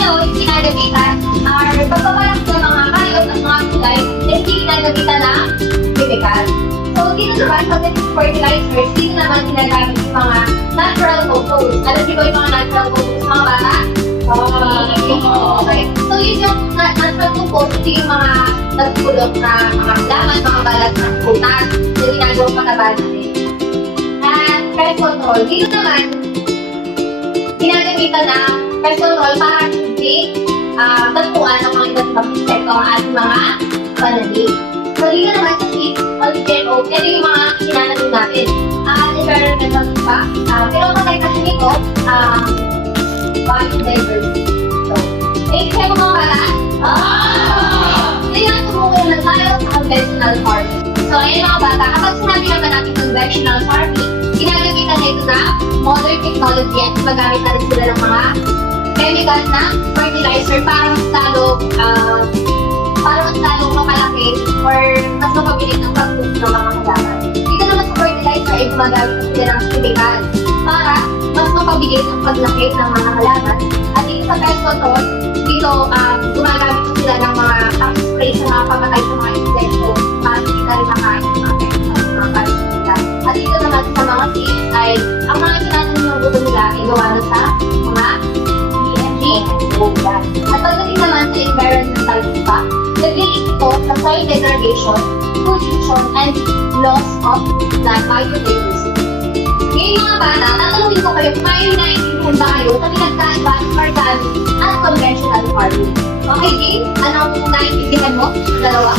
ngayon, ginagamitan are pagpapalang ng mga hayop at mga kulay na hindi ginagamitan ng chemical. So, dito naman, pagdating sa fertilizers, dito naman ginagamit yung mga natural compost. Alam niyo ba yung mga natural compost, mga bata? Okay. So, yun yung natural compost, ito yung mga nagpulot na mga laman, mga balat ng putas na ginagawang pagkabahan natin. At pest control, dito naman, ginagamitan ng pest control para hindi tagpuan ng mga iba't ibang insekto ang ating mga pananim. So, dito naman sa seeds, GMO, ito yung mga kinananim natin. Environmental impact. Pero patay kasi nito, biodiversity. So, thank you mga bata. Ngayon, tumungin naman tayo sa conventional farming. So, ayun mga bata, kapag sinabi naman natin conventional farming, ginagamitan na ito na modern technology at magamit na rin sila ng mga chemical na fertilizer para mas lalong mapalaki or mas mapabilis ng pag-cook ng mga halaman. Dito naman sa fertilizer ay gumagamit na sila ng chemical para mas mapabilis ang paglaki ng mga halaman. At dito sa pest control, dito gumagamit na sila ng mga spray sa mga pamatay sa mga insekto para hindi na rin makain ng mga pest at mga paligid. At dito naman sa mga seeds ay ang mga tinatanim ng buto nila ay gawa na sa mga DMG and Bogan. At pagdating naman sa environmental impact, nag-link ito sa soil degradation, pollution, and loss of plant biodiversity. Ngayon mga bata, tatanungin ko kayo kung kayo naiintindihan ba kayo sa pinagkaiba ng organic at conventional farming. Okay, Jane? Anong naiintindihan mo? Dalawa?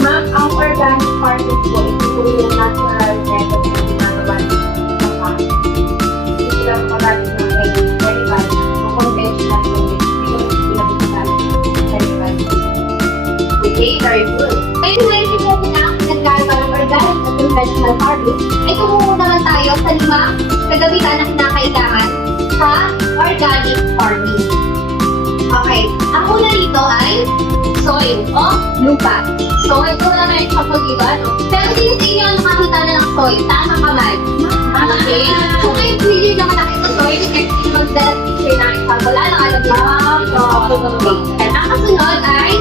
Ma'am, ang organic farming po, ito po yung natural method na ginagawa ng farming. Hindi sila magamit ng chemical. Ang conventional po, ito yung pinag-iwanan ng chemical. Okay, very good. Ngayon naiintindihan mo na ang pinagkaiba ng organic at conventional farming, ay tumulong naman tayo sa 5 kagamitan na kinakailangan sa organic farming. Okay, ang una dito ay soil o lupa. So, ito na na yung example dito, ano? Pero sino sa inyo ang nakakita na ng soil? Taas ang kamay. Okay. So, kayo familiar naman natin sa soil. Kasi mag-dala picture na example. Ano alam niyo? Okay. Ang kasunod ay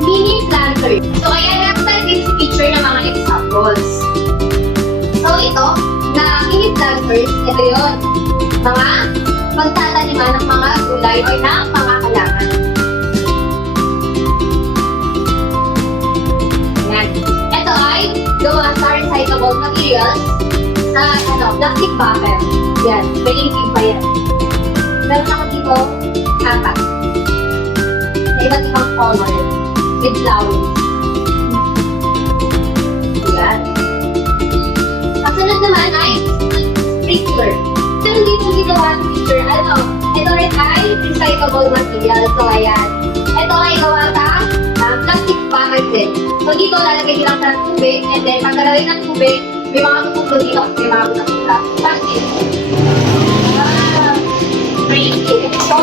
mini planter. So, ayan natin tayo din sa picture ng mga examples. So, ito, na mini planters, ito yun. Mga magtataniman ng mga gulay o ng mga halaman. Ito ay gawa sa recyclable materials sa plastic buffer. Yan, believing pa yan. Meron ako dito, apat. Sa iba't ibang color with flowers. Yan. Ang sunod naman ay sprinkler. Pero dito ginawa ng picture, ito rin ay recyclable material. So, ayan. Ito ay gawa sa plastic buffer din. So, dito lalagay nilang ng tubig, and then pagkalagay ng tubig, may mga tutulo dito kasi may mga butas sa plastic. So,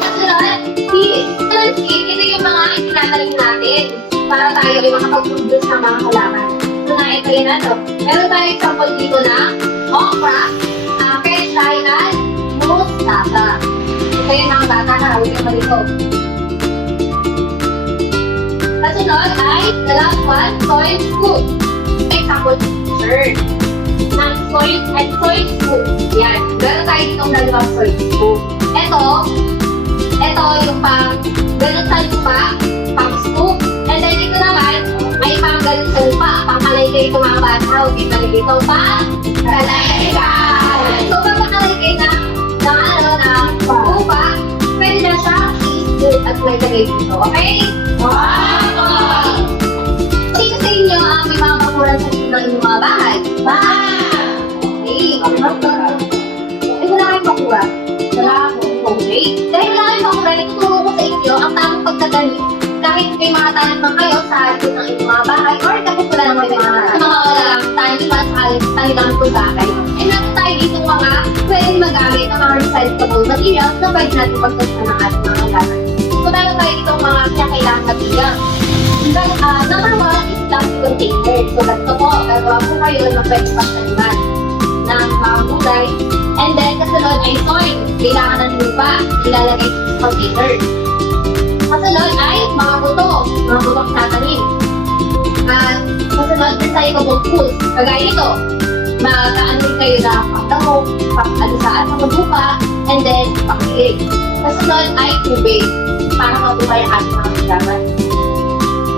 kasunod, ito yung mga itinatanim natin para tayo ay makapag-produce ng mga halaman. So, ito yun meron tayo example dito na okra, pechay, at mustasa. Ito yung mga bata na hawin yung dito. Kasunod ay the last one, soil food. Example picture ng soil and soil food. Yan. Meron tayo ditong dalawang soil food. Ito yung pang ganun sa lupa, pang scoop. And then ito naman ay pang ganun sa lupa, pang kalaygay ito mga bata. Okay, talaga ito pang kalaygay. So, pag nakalagay na lupa, pwede na siya i-scoop at lagay dito. Okay? Sino sa inyo may mga bakuran sa dito ng inyong mga bahay? Okay. Ay, wala kayong bakura? Wala ako. Okay. Dahil wala kayong bakura, ituturo ko sa inyo ang tamang pagtatanim. Kahit may mga taniman kayo sa likod ng inyong mga bahay or kahit wala naman may mga taniman sa taniman kung bakay. Ay, natin tayo dito mga pwedeng magamit ng mga recyclable materials na pwede natin pagtatanim ng ating mga halaman. So, meron tayo dito mga kinakailangan na bilang. Number 1 is plastic container. So, ganito po, gagawa po kayo ng pwede pagtaniman na ng mga gulay. And then, kasunod ay soil. Kailangan ng lupa. Ilalagay sa container. Kasunod ay mga butong tatanim. At kasunod recyclable foods. Kagaya nito, magkaano rin kayo na pagdamo, pag-alusaan sa lupa, and then pakilig. Kasunod ay tubig para mabuhay ang ating mga halaman.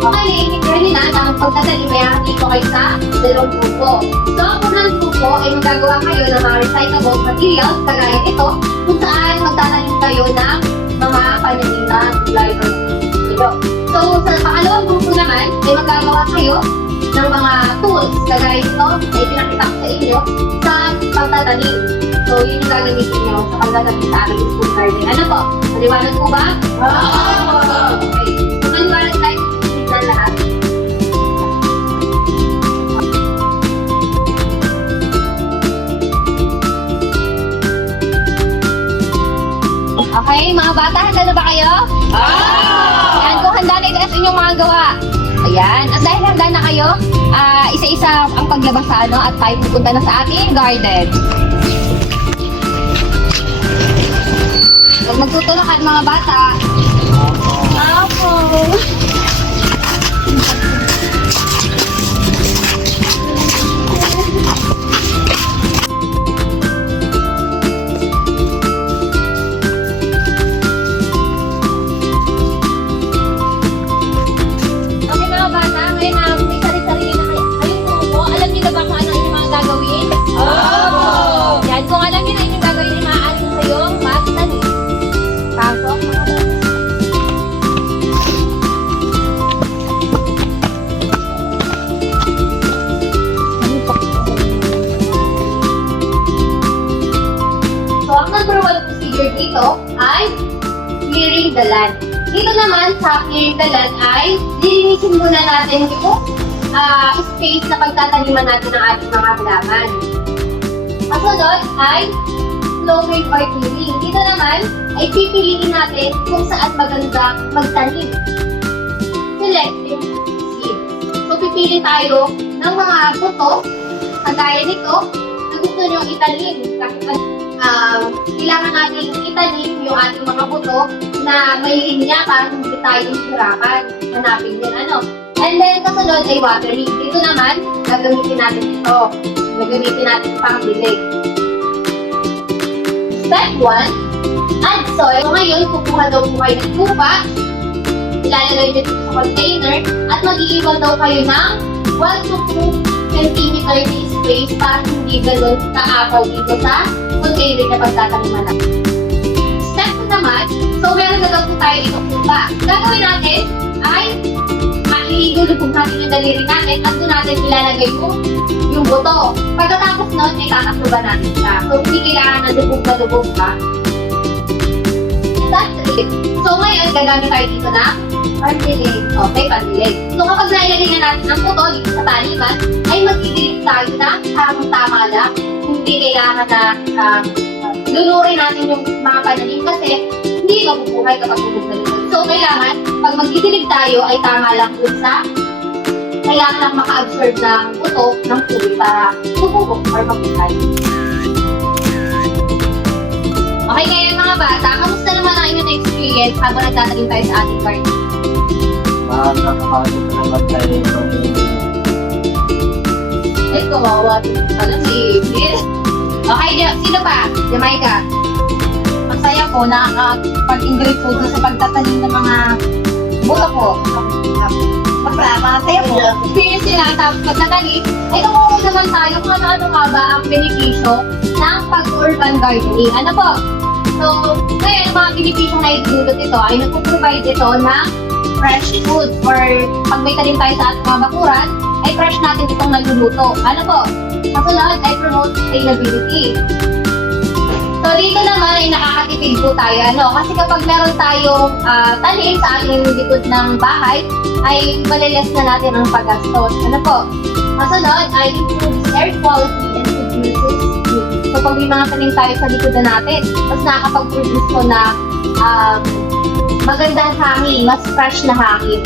Okay, ready na ang pagtatanim ay dito kayo sa dalawang grupo. So, ang unang grupo ay magagawa kayo ng mga recyclable materials kagaya nito kung saan magtatanim kayo ng mga pananim na gulay or ito. So, sa pangalawang grupo naman ay magagawa kayo ng mga tools kagaya nito ay pinakita ko sa inyo sa pagtatanim. So, yun yung gagamitin nyo sa pagtatanim sa aming school garden. Ano po? Maliwanag po ba? Okay. So, maliwanag tayo sa lahat. Okay, mga bata, handa na ba kayo? Yan, kung handa na ito sa inyong mga gawa. Ayan, at dahil handa na kayo, isa-isa ang paglabas sa at tayo pupunta na sa ating garden. Huwag magtutulakan mga bata. Apo. Okay mga bata, ngayon na may sarili-sarili na kayo. Ayun po, alam niyo na ba kung ano ang inyong mga gagawin? Yan, kung alam niyo na inyong gagawin, maaari ko kayong magtanim. Pasok mga bata. So, ang number one procedure dito ay clearing the land. Dito naman sa clearing the land ay lilinisin muna natin yung space na pagtataniman natin ng ating mga halaman. Kasunod ay flowing or clearing. Dito naman ay pipiliin natin kung saan maganda magtanim. Selecting seed. So, pipili tayo ng mga buto kagaya nito na gusto nyo itanim. Kailangan natin itanim yung ating mga buto na may linya para hindi tayo hirapan. Hanapin yun, ano. And then, kasunod ay watering. Dito naman, gagamitin natin ito. Gagamitin natin pang dilig. Step 1, add soil. So, ngayon, kukuha daw po kayo ng lupa. Ilalagay dito sa container. At mag-iiwan daw kayo ng 1 to 2 cm na space para hindi ganun kaapaw dito sa container na pagtataniman natin. Step 2 naman, so meron na daw po tayo itong lupa. Gagawin natin ay ilulubog natin yung daliri natin at doon natin ilalagay yung buto. Pagkatapos nun, ay tatakluban natin siya. So, hindi kailangan na lubog ka. That's it. So, ngayon, gagamit tayo dito na pandilig. Okay, pandilig. So, kapag nailagay na natin ang buto dito sa taniman, ay magdidilig tayo na tamang-tama lang. Hindi kailangan na lunurin natin yung mga pananim kasi hindi mabubuhay kapag lubog na lubog. So, kailangan, pag magdidilig tayo, ay tama lang dun sa kailangan lang maka-absorb ng buto ng tubig para bububog or mabuhay. Okay, ngayon mga bata, kamusta naman ang inyong experience habang nagtatanim tayo sa ating garden? Nakakapagod naman tayo mamili. Ay, kawawa. Alam si April. Okay, sino pa? Jamaica. Masaya po na pag-enjoy po doon sa pagtatanim ng mga buto po. Masaya po. Experience nila sa pagtatanim. Ay, kung naman tayo kung ano nga ba ang benepisyo ng pag-urban gardening. Ano po? So, ngayon, mga benepisyo na idulot ito ay nagpo-provide ito ng fresh food or pag may tanim tayo sa ating mga bakuran, ay fresh natin itong naluluto. Ano po? Kasunod ay promote sustainability. So, dito naman ay nakakatipid po tayo. Ano? Kasi kapag meron tayong tanim sa ating likod ng bahay, ay maliles na natin ang paggastos. Ano po? Kasunod ay improves air quality and reduces heat. So, pag may mga tanim tayo sa likod na natin, mas nakakapag-produce ko na magandang hangin, mas fresh na hangin.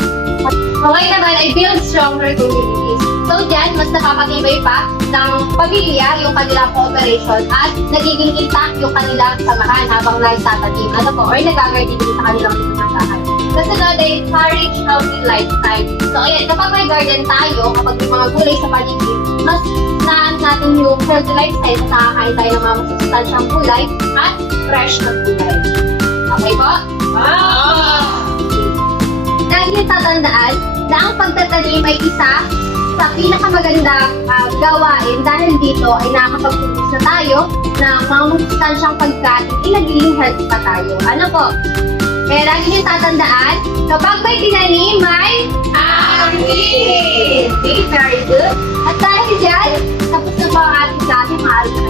Okay naman ay build stronger communities. So dyan, mas napapatibay pa ng pamilya yung kanilang cooperation at nagiging intact yung kanilang samahan habang nagtatanim. Ano po? Or nagagardi din sa kanilang mga bahay. Kasunod ay encourage healthy lifestyle. So ayan, kapag may garden tayo, kapag may mga gulay sa paligid, mas naan natin yung healthy lifestyle na nakakain tayo ng mga masustansyang gulay at fresh na gulay. Okay po? Lagi yung tatandaan na ang pagtatanim ay isa sa pinakamagandang gawain dahil dito ay nakakapag-produce na tayo ng mga masustansyang pagkain ay nagiging healthy pa tayo. Ano po? Kaya lagi nyo tatandaan, kapag may tinanim, may amin! Okay, very good. At dahil dyan, tapos na po ang ating klase, maaari na